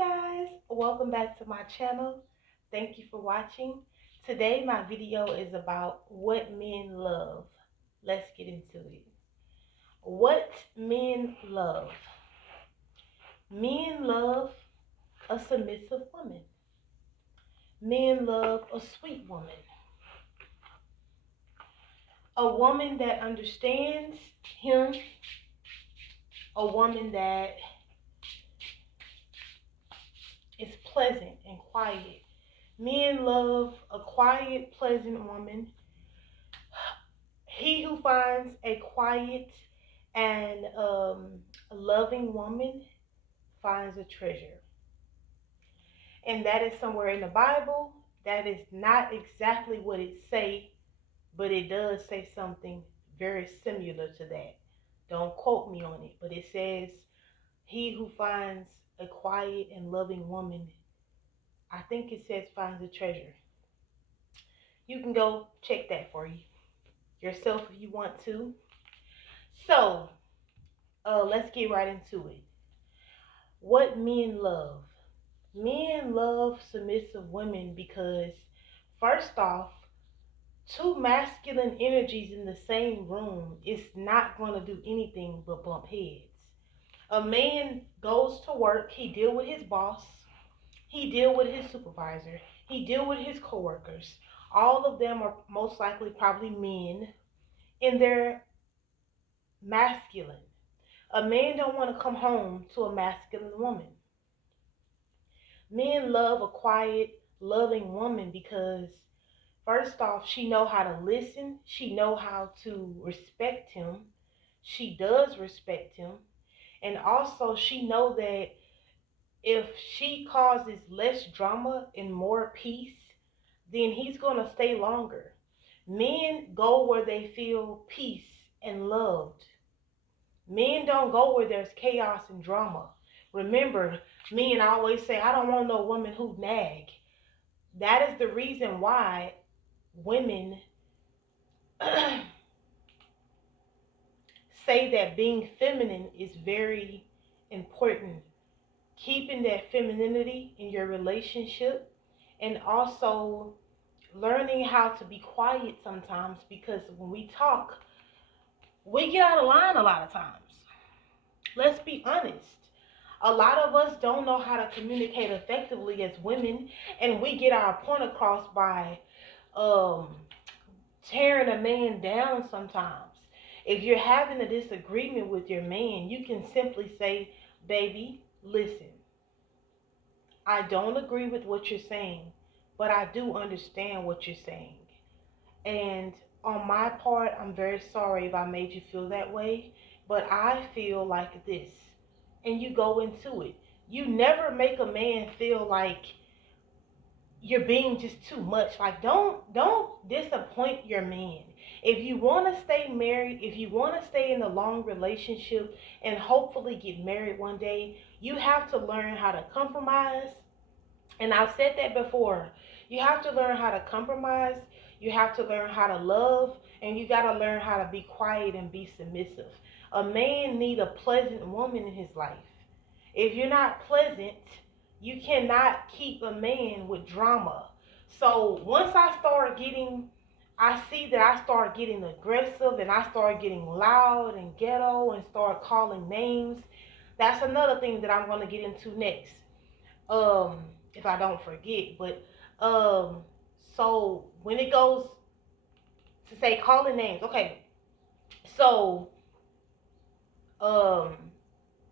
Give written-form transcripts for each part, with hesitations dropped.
guys, welcome back to my channel. Thank you for watching. Today my video is about what men love. Let's get into it. What men love. Men love a submissive woman. Men love a sweet woman. A woman that understands him. A woman that is pleasant and quiet. Men love a quiet, pleasant woman. He who finds a quiet and loving woman finds a treasure. And that is somewhere in the Bible. That is not exactly what it says, but it does say something very similar to that. Don't quote me on it, but it says, he who finds a quiet and loving woman, I think it says finds a treasure. You can go check that for yourself if you want to. So, let's get right into it. What men love. Men love submissive women because, first off, two masculine energies in the same room is not going to do anything but bump heads. A man goes to work, he deal with his boss, he deal with his supervisor, he deal with his coworkers. All of them are most likely probably men, and they're masculine. A man don't want to come home to a masculine woman. Men love a quiet, loving woman because, first off, she know how to listen. She know how to respect him. She does respect him. And also she know that if she causes less drama and more peace, then he's going to stay longer. Men go where they feel peace and loved. Men don't go where there's chaos and drama. Remember, men always say, I don't want no woman who nag. That is the reason why women say that being feminine is very important. Keeping that femininity in your relationship, and also learning how to be quiet sometimes, because when we talk, we get out of line a lot of times. Let's be honest. A lot of us don't know how to communicate effectively as women, and we get our point across by um, tearing a man down sometimes. If you're having a disagreement with your man, you can simply say, baby, listen, I don't agree with what you're saying, but I do understand what you're saying. And on my part, I'm very sorry if I made you feel that way, but I feel like this. And you go into it. You never make a man feel like you're being just too much. Like, don't disappoint your man. If you want to stay married, if you want to stay in a long relationship and hopefully get married one day, you have to learn how to compromise. And I've said that before. You have to learn how to compromise. You have to learn how to love, and you got to learn how to be quiet and be submissive. A man needs a pleasant woman in his life. If you're not pleasant, you cannot keep a man with drama. So once I see that I start getting aggressive and I start getting loud and ghetto and start calling names. That's another thing that I'm going to get into next. Um, if I don't forget, but um, so when it goes to say calling names, okay, so um,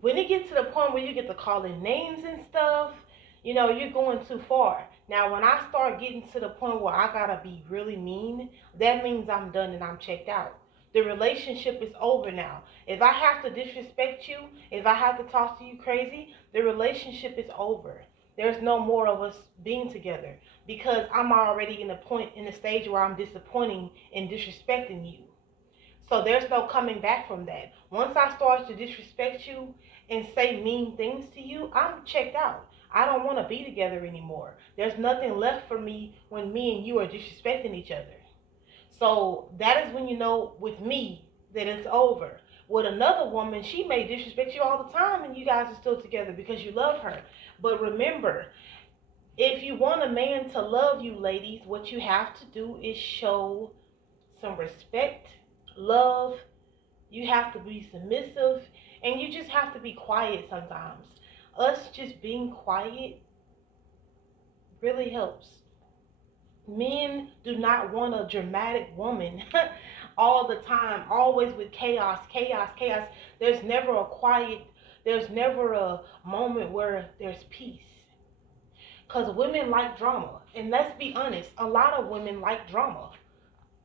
when it gets to the point where you get to calling names and stuff, you're going too far. Now, when I start getting to the point where I gotta be really mean, that means I'm done and I'm checked out. The relationship is over now. If I have to disrespect you, if I have to talk to you crazy, the relationship is over. There's no more of us being together because I'm already in the stage where I'm disappointing and disrespecting you. So there's no coming back from that. Once I start to disrespect you and say mean things to you, I'm checked out. I don't want to be together anymore. There's nothing left for me when me and you are disrespecting each other. So that is when you know with me that it's over. With another woman, she may disrespect you all the time, and you guys are still together because you love her. But remember, if you want a man to love you, ladies, what you have to do is show some respect, love. You have to be submissive, and you just have to be quiet sometimes. Us just being quiet really helps. Men do not want a dramatic woman all the time, always with chaos, chaos, chaos. There's never a quiet, there's never a moment where there's peace. Because women like drama. And let's be honest, a lot of women like drama.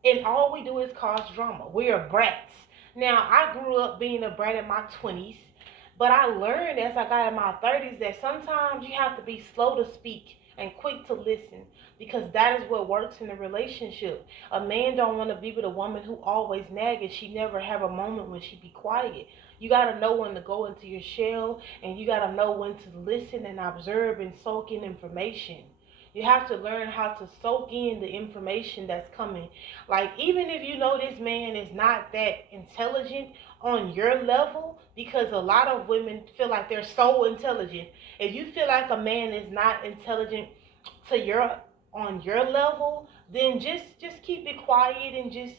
And all we do is cause drama. We are brats. Now, I grew up being a brat in my 20s, but I learned as I got in my 30s that sometimes you have to be slow to speak and quick to listen, because that is what works in a relationship. A man don't want to be with a woman who always nagging. She never have a moment when she be quiet. You got to know when to go into your shell, and you got to know when to listen and observe and soak in information. You have to learn how to soak in the information that's coming. Like, even if you know this man is not that intelligent on your level, because a lot of women feel like they're so intelligent. If you feel like a man is not intelligent to your on your level, then just keep it quiet and just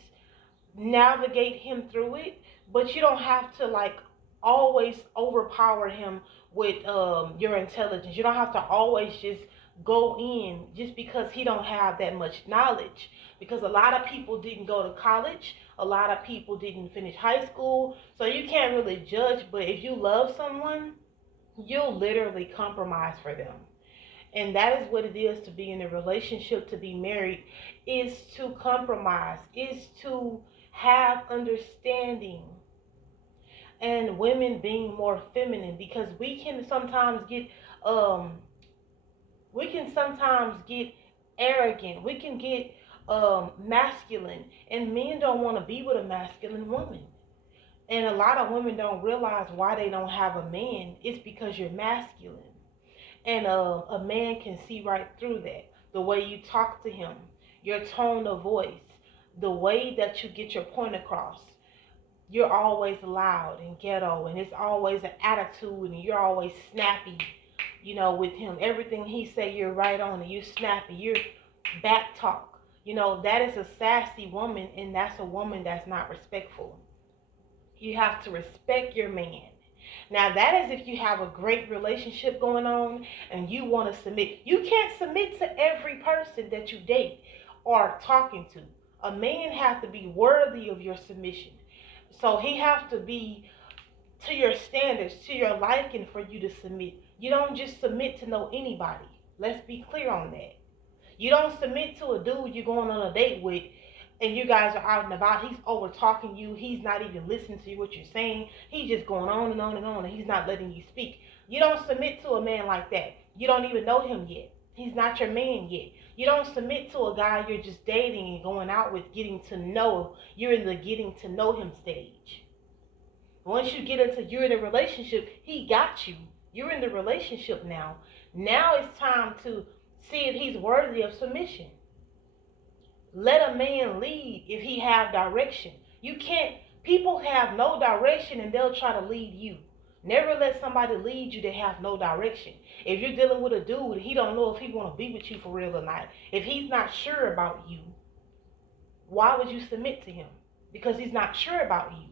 navigate him through it. But you don't have to like always overpower him with your intelligence. You don't have to always just go in just because he don't have that much knowledge, because a lot of people didn't go to college, a lot of people didn't finish high school, so you can't really judge. But if you love someone, you'll literally compromise for them. And that is what it is to be in a relationship, to be married, is to compromise, is to have understanding. And women being more feminine, because um we can sometimes get arrogant, we can get masculine, and men don't want to be with a masculine woman. And a lot of women don't realize why they don't have a man. It's because you're masculine. And a man can see right through that. The way you talk to him, your tone of voice, the way that you get your point across. You're always loud and ghetto, and it's always an attitude, and you're always snappy, with him. Everything he say, you're right on it. You're snappy. You're back talk. That is a sassy woman, and that's a woman that's not respectful. You have to respect your man. Now, that is if you have a great relationship going on and you want to submit. You can't submit to every person that you date or talking to. A man has to be worthy of your submission. So he has to be to your standards, to your liking for you to submit. You don't just submit to know anybody. Let's be clear on that. You don't submit to a dude you're going on a date with and you guys are out and about. He's over talking you. He's not even listening to what you're saying. He's just going on and on and on, and he's not letting you speak. You don't submit to a man like that. You don't even know him yet. He's not your man yet. You don't submit to a guy you're just dating and going out with, getting to know. You're in the getting to know him stage. Once you're in a relationship, he got you. You're in the relationship now. Now it's time to see if he's worthy of submission. Let a man lead if he have direction. You can't, people have no direction and they'll try to lead you. Never let somebody lead you that have no direction. If you're dealing with a dude, he don't know if he want to be with you for real or not. If he's not sure about you, why would you submit to him? Because he's not sure about you.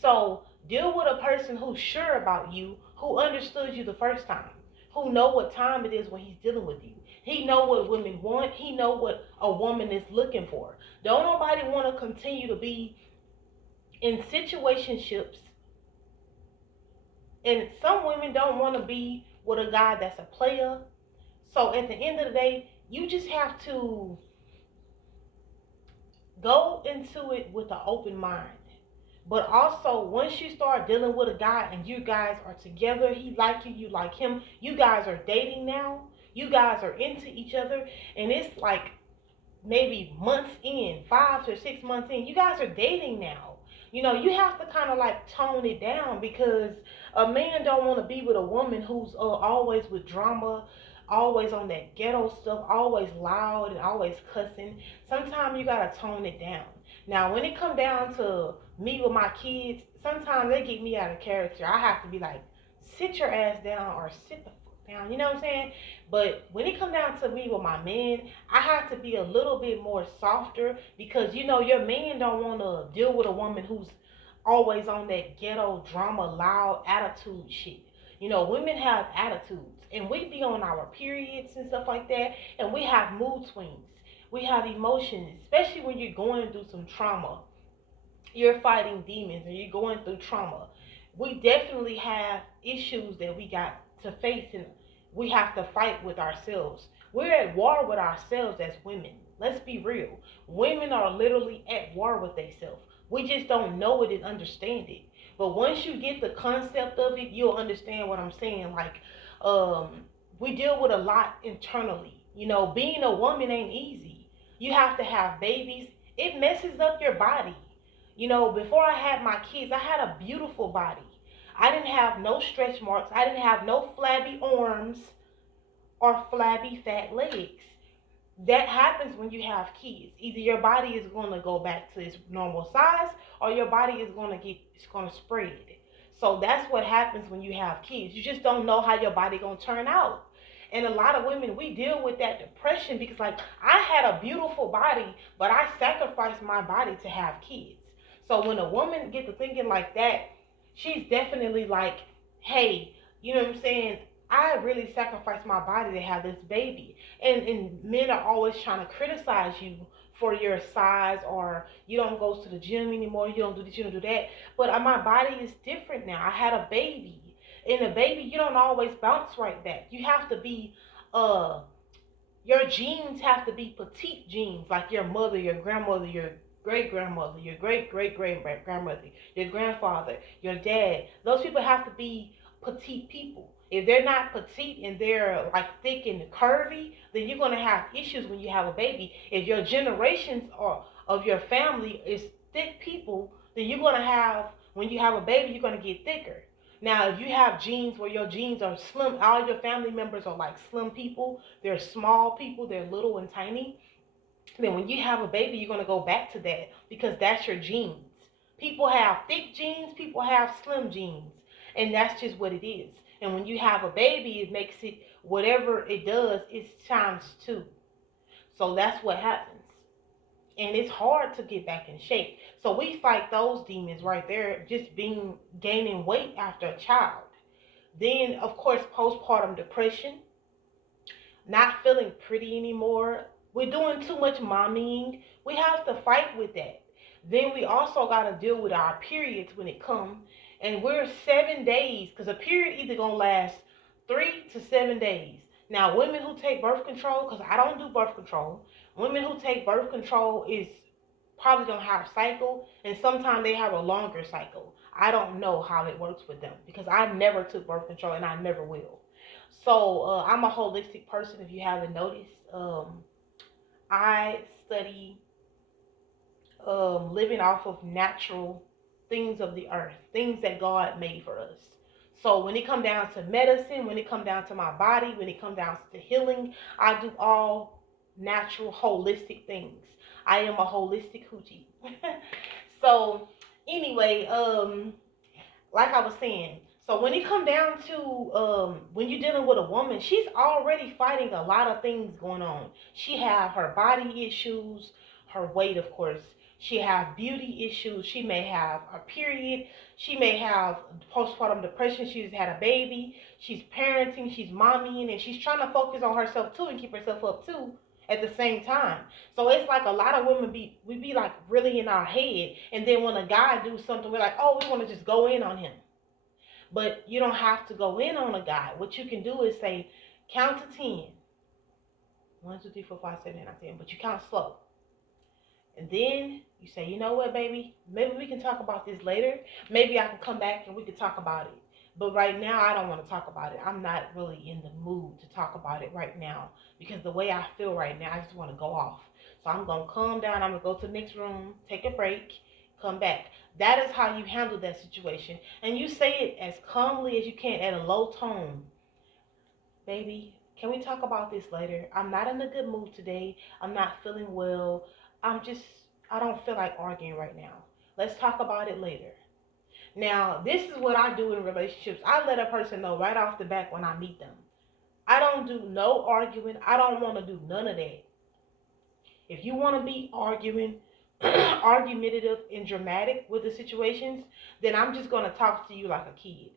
So deal with a person who's sure about you, who understood you the first time, who know what time it is when he's dealing with you. He know what women want. He know what a woman is looking for. Don't nobody want to continue to be in situationships. And some women don't want to be with a guy that's a player. So at the end of the day, you just have to go into it with an open mind. But also, once you start dealing with a guy and you guys are together, he like you, you like him, you guys are dating now, you guys are into each other, and it's like maybe months in, 5 to 6 months in, you guys are dating now. You have to kind of like tone it down, because a man don't want to be with a woman who's always with drama, always on that ghetto stuff, always loud and always cussing. Sometimes you gotta tone it down. Now, when it come down to me with my kids, sometimes they get me out of character. I have to be like, sit your ass down or sit the fuck down. You know what I'm saying? But when it comes down to me with my men, I have to be a little bit more softer because your man don't want to deal with a woman who's always on that ghetto drama, loud attitude shit. Women have attitudes, and we be on our periods and stuff like that, and we have mood swings. We have emotions, especially when you're going through some trauma, you're fighting demons and you're going through trauma. We definitely have issues that we got to face, and we have to fight with ourselves. We're at war with ourselves as women. Let's be real. Women are literally at war with themselves. We just don't know it and understand it. But once you get the concept of it, you'll understand what I'm saying. Like, we deal with a lot internally. Being a woman ain't easy. You have to have babies. It messes up your body. Before I had my kids, I had a beautiful body. I didn't have no stretch marks. I didn't have no flabby arms or flabby fat legs. That happens when you have kids. Either your body is going to go back to its normal size, or your body is going to spread. So that's what happens when you have kids. You just don't know how your body going to turn out. And a lot of women, we deal with that depression because, like, I had a beautiful body, but I sacrificed my body to have kids. So when a woman gets to thinking like that, she's definitely like, hey, you know what I'm saying? I really sacrificed my body to have this baby. And men are always trying to criticize you for your size, or you don't go to the gym anymore, you don't do this, you don't do that. But my body is different now. I had a baby. And a baby, you don't always bounce right back. You have to be uh your genes have to be petite genes, like your mother, your grandmother, your great grandmother, your great great great grandmother, your grandfather, your dad. Those people have to be petite people. If they're not petite and they're like thick and curvy, then you're gonna have issues when you have a baby. If your generations are of your family is thick people, then you're gonna have when you have a baby, you're gonna get thicker. Now, if you have genes where your genes are slim, all your family members are like slim people, they're small people, they're little and tiny, then when you have a baby, you're going to go back to that because that's your genes. People have thick genes, people have slim genes, and that's just what it is. And when you have a baby, it makes it whatever it does, it's times two. So that's what happens. And it's hard to get back in shape. So we fight those demons right there, just gaining weight after a child. Then, of course, postpartum depression, not feeling pretty anymore. We're doing too much mommying. We have to fight with that. Then we also got to deal with our periods when it comes. And we're 7 days, because a period either going to last 3 to 7 days. Now, women who take birth control, because I don't do birth control, women who take birth control is probably don't have a cycle, and sometimes they have a longer cycle. I don't know how it works with them because I never took birth control and I never will. So I'm a holistic person. If you haven't noticed, I study living off of natural things of the earth, things that God made for us. So when it come down to medicine, when it come down to my body, when it come down to healing, I do all natural, holistic things. I am a holistic hoochie. So anyway, like I was saying, so when it come down to when you're dealing with a woman, she's already fighting a lot of things going on. She have her body issues, her weight, of course. She have beauty issues. She may have a period. She may have postpartum depression. She's had a baby. She's parenting. She's mommying, and she's trying to focus on herself too and keep herself up too at the same time. So it's like a lot of women we be like really in our head, and then when a guy do something, we're like, oh, we want to just go in on him. But you don't have to go in on a guy. What you can do is say, count to 10. 1, 2, 3, 4, 5, 7, 8, 9, 10. But you count slow. And then you say, you know what, baby? Maybe we can talk about this later. Maybe I can come back and we can talk about it. But right now, I don't want to talk about it. I'm not really in the mood to talk about it right now. Because the way I feel right now, I just want to go off. So I'm going to calm down. I'm going to go to the next room, take a break, come back. That is how you handle that situation. And you say it as calmly as you can at a low tone. Baby, can we talk about this later? I'm not in a good mood today. I'm not feeling well. I don't feel like arguing right now. Let's talk about it later. Now, this is what I do in relationships. I let a person know right off the back when I meet them. I don't do no arguing. I don't want to do none of that. If you want to be arguing, argumentative and dramatic with the situations, then I'm just going to talk to you like a kid.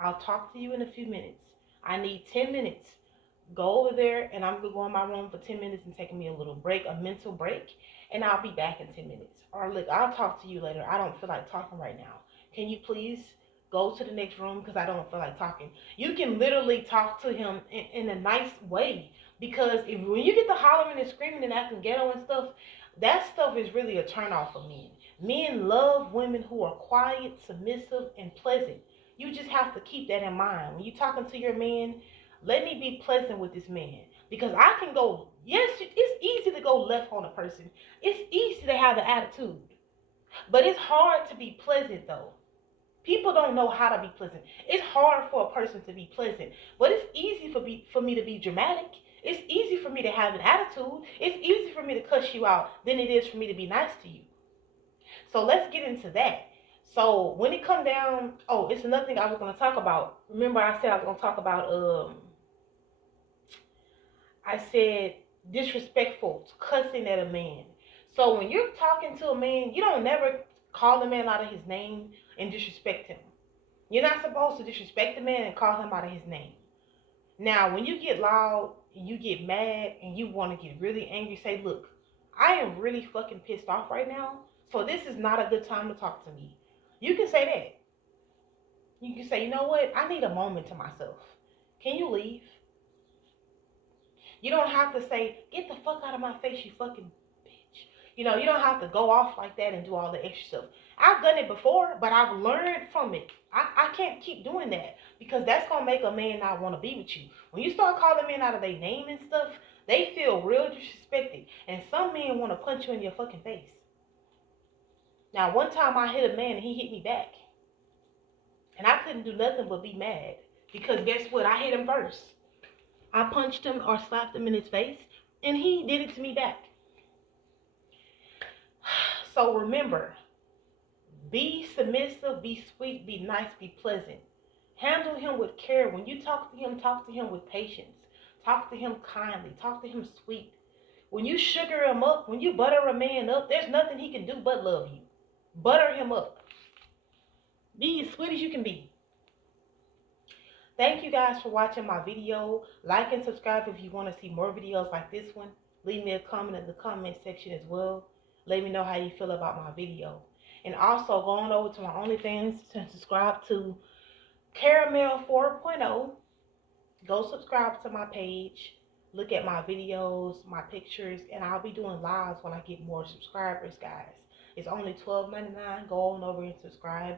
I'll talk to you in a few minutes. I need 10 minutes. Go over there and I'm going to go in my room for 10 minutes and take me a little break, a mental break, and I'll be back in 10 minutes. Or look, I'll talk to you later. I don't feel like talking right now. Can you please go to the next room because I don't feel like talking? You can literally talk to him in a nice way, because when you get the hollering and screaming and acting ghetto and stuff, that stuff is really a turn off for men. Men love women who are quiet, submissive, and pleasant. You just have to keep that in mind. When you're talking to your man, let me be pleasant with this man. Because I can go, yes, it's easy to go left on a person. It's easy to have an attitude. But it's hard to be pleasant though. People don't know how to be pleasant. It's hard for a person to be pleasant. But it's easy for me to be dramatic. It's easy for me to have an attitude. It's easy for me to cuss you out than it is for me to be nice to you. So let's get into that. So when it come down, oh, it's another thing I was going to talk about. Remember I said I was going to talk about, I said disrespectful, cussing at a man. So when you're talking to a man, you don't never call the man out of his name and disrespect him. You're not supposed to disrespect the man and call him out of his name. Now, when you get loud and you get mad and you want to get really angry, say, look, I am really fucking pissed off right now, so this is not a good time to talk to me. You can say that. You can say, you know what? I need a moment to myself. Can you leave? You don't have to say, get the fuck out of my face, you fucking bitch. You know, you don't have to go off like that and do all the extra stuff. I've done it before, but I've learned from it. I can't keep doing that because that's going to make a man not want to be with you. When you start calling men out of their name and stuff, they feel real disrespected. And some men want to punch you in your fucking face. Now, one time I hit a man and he hit me back. And I couldn't do nothing but be mad. Because guess what? I hit him first. I punched him or slapped him in his face, and he did it to me back. So remember, be submissive, be sweet, be nice, be pleasant. Handle him with care. When you talk to him with patience. Talk to him kindly. Talk to him sweet. When you sugar him up, when you butter a man up, there's nothing he can do but love you. Butter him up. Be as sweet as you can be. Thank you guys for watching my video. Like and subscribe if you want to see more videos like this one. Leave me a comment in the comment section as well. Let me know how you feel about my video. And also go on over to my OnlyFans and subscribe to Caramel 4.0. Go subscribe to my page. Look at my videos, my pictures, and I'll be doing lives when I get more subscribers, guys. It's only $12.99. Go on over and subscribe.